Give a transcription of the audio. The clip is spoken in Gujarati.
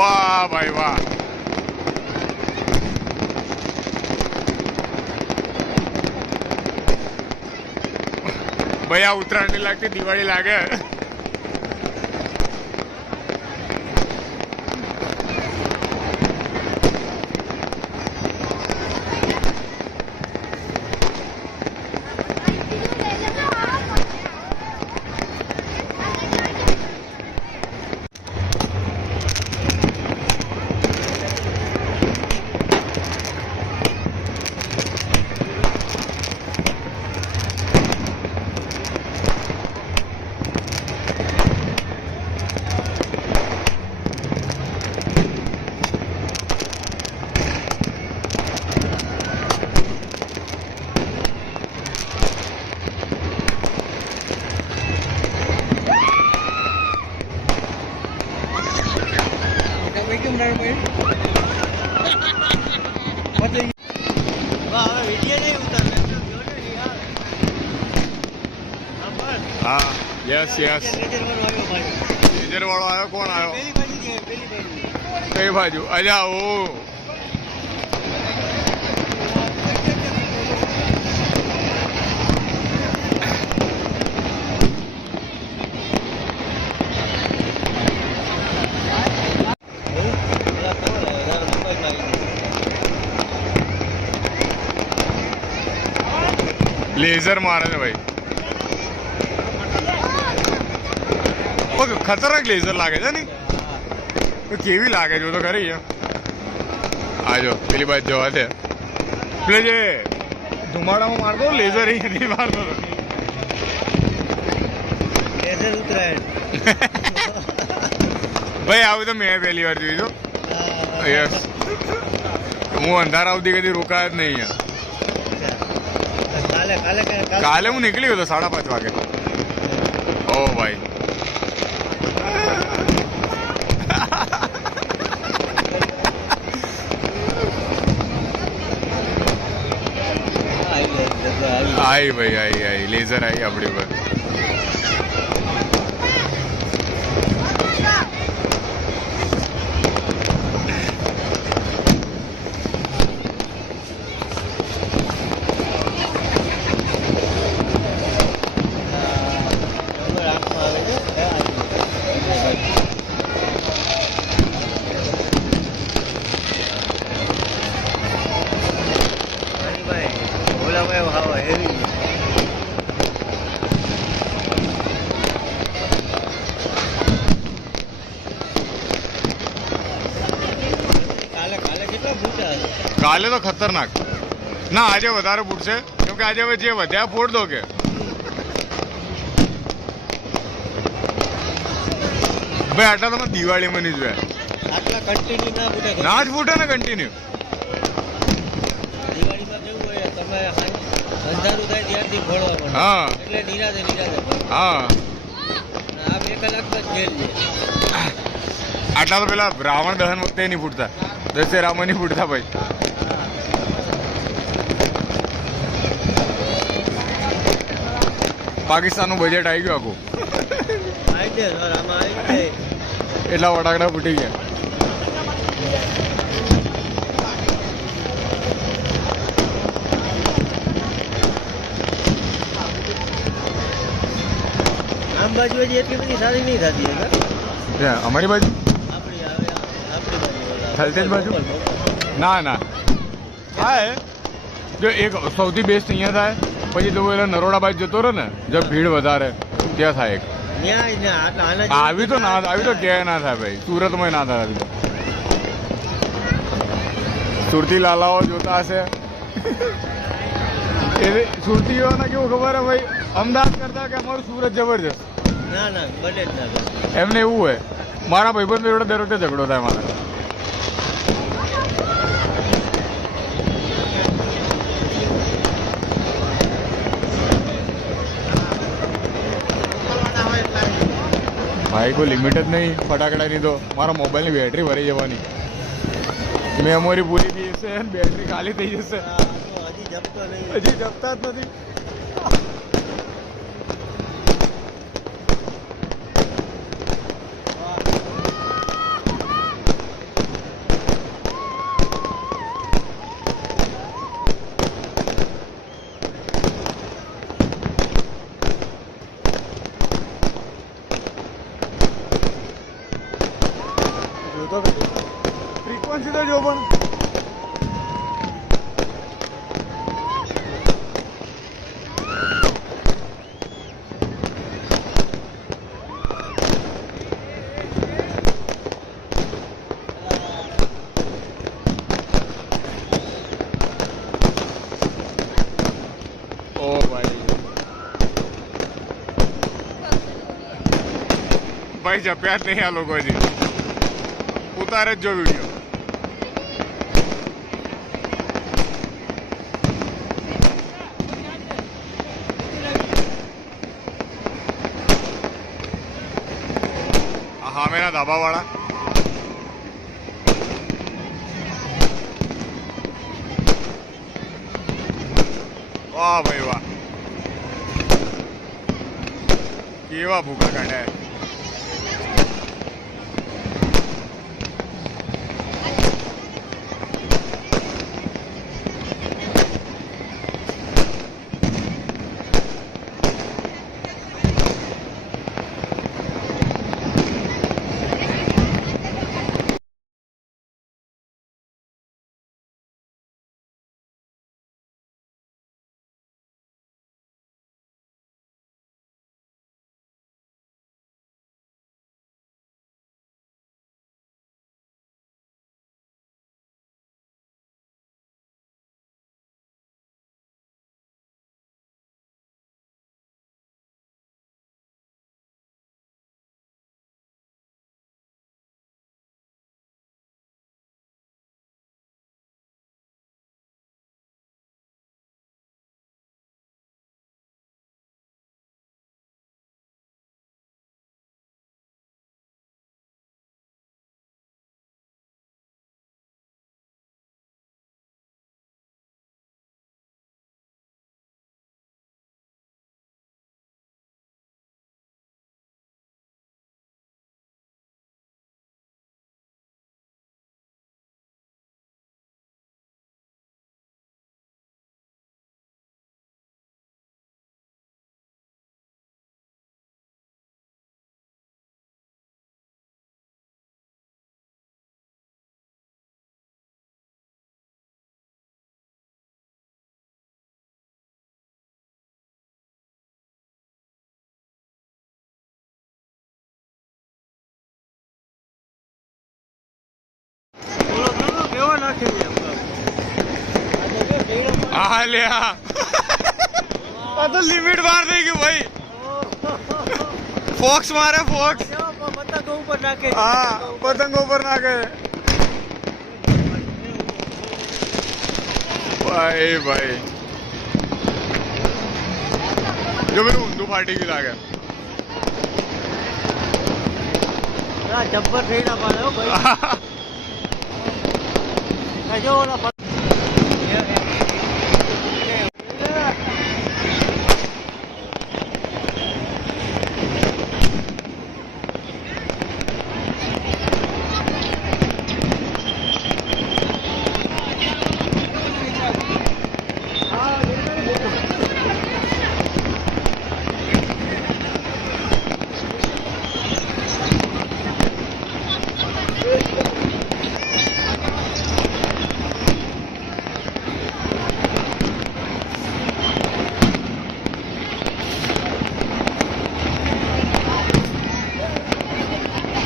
વાહ ભાઈ વાહ. ભાઈ આ ઉત્તરાયણ ની લાગતી દિવાળી લાગે. હા યસ યસ. લેઝર વાળો આવ્યો. કોણ આવ્યો? કઈ બાજુ? અલ્યા ઓ લેઝર મારે છે ભાઈ. ખતરનાક લેઝર લાગે છે ને. કેવી લાગે છે તો ખરી. આજો પેલી બાજુ જવા દે. પેલે જે ધુમાડામાં મારતો લેઝર એ નહીં મારતો. લેઝર ઉતરાયણ ભાઈ આવું તો મેં પહેલી વાર જોયું. યસ હું અંધારા સુધી કદી રોકાયા જ નહીં અહીંયા. કાલે હું નીકળી ગયો હતો 5:30 વાગે. ઓ ભાઈ आई भाई आई लेजर आई अपनी पर. કાલે તો ખતરનાક ના. આજે વધારે ફૂટશે કેમ કે આજે હવે જે વધ્યા ફોડ દો કે ભાઈ. આટલા તમે દિવાળીમાં નહીં જોયા. ના જ ફૂટે ને કન્ટિન્યુ. હા હા આટલા તો પેલા રાવણ દહન વખતે નહીં ફૂટતા. દશેરામાં નહીં ફૂટતા ભાઈ. પાકિસ્તાનનું બજેટ આવી ગયું આખું. એટલા ફટાકડા ફૂટી ગયા. આમ બાજુ હજી એટલી બધી સારી નહીં થતી. અમારી બાજુ થલતેજ બાજુ ના ના થાય. જો એક સૌથી બેસ્ટ અહીંયા થાય. પછી તો એટલે નરોડા બાજુ જતો રહે ને જब ભીડ વધારે ત્યાં થાય. એક આવી તો ના આવી તો ક્યાંય ના થાય ભાઈ. સુરતમાં ના થાય. આવી તો સુરતી લાલાઓ જોતા હશે. એ સુરતીઓને કેવું ખબર હે ભાઈ, અમદાવાદ કરતા કે અમારું સુરત જબરજસ્ત. ના ના બને જ ના. એમને એવું હોય. મારા ભાઈબંધ જોડે દર વખતે ઝઘડો થાય મારે. ભાઈ કોઈ લિમિટ જ નહીં ફટાકડાની. તો મારા મોબાઈલની બેટરી ભરી જવાની. મેમોરી પૂરી થઈ જશે અને બેટરી ખાલી થઈ જશે. હજી જપતા જ નથી. તો ફ્રીક્વન્સી તો જો પણ ઓ ભાઈ ભાઈ જપ્યા જ નહીં આ લોકો હજી ઉતારે જ જો વિડીયો હા મેરા ધાબા વાળા વાહ ભાઈ વાહ કેવા ભૂકા કાઢ્યા કેવો નાખી હા લ્યા આ તો લિમિટ બહાર થઈ ગયું ભાઈ ફોક્સ મારે ફોક્સ પતંગો ઉપર નાખે હા પતંગો પર નાખે ભાઈ ભાઈ જો મેરું ઊંધું ફાટી ગયું લાગે જબ્બર થઈ ના પાડે ભાઈ જો ઓલા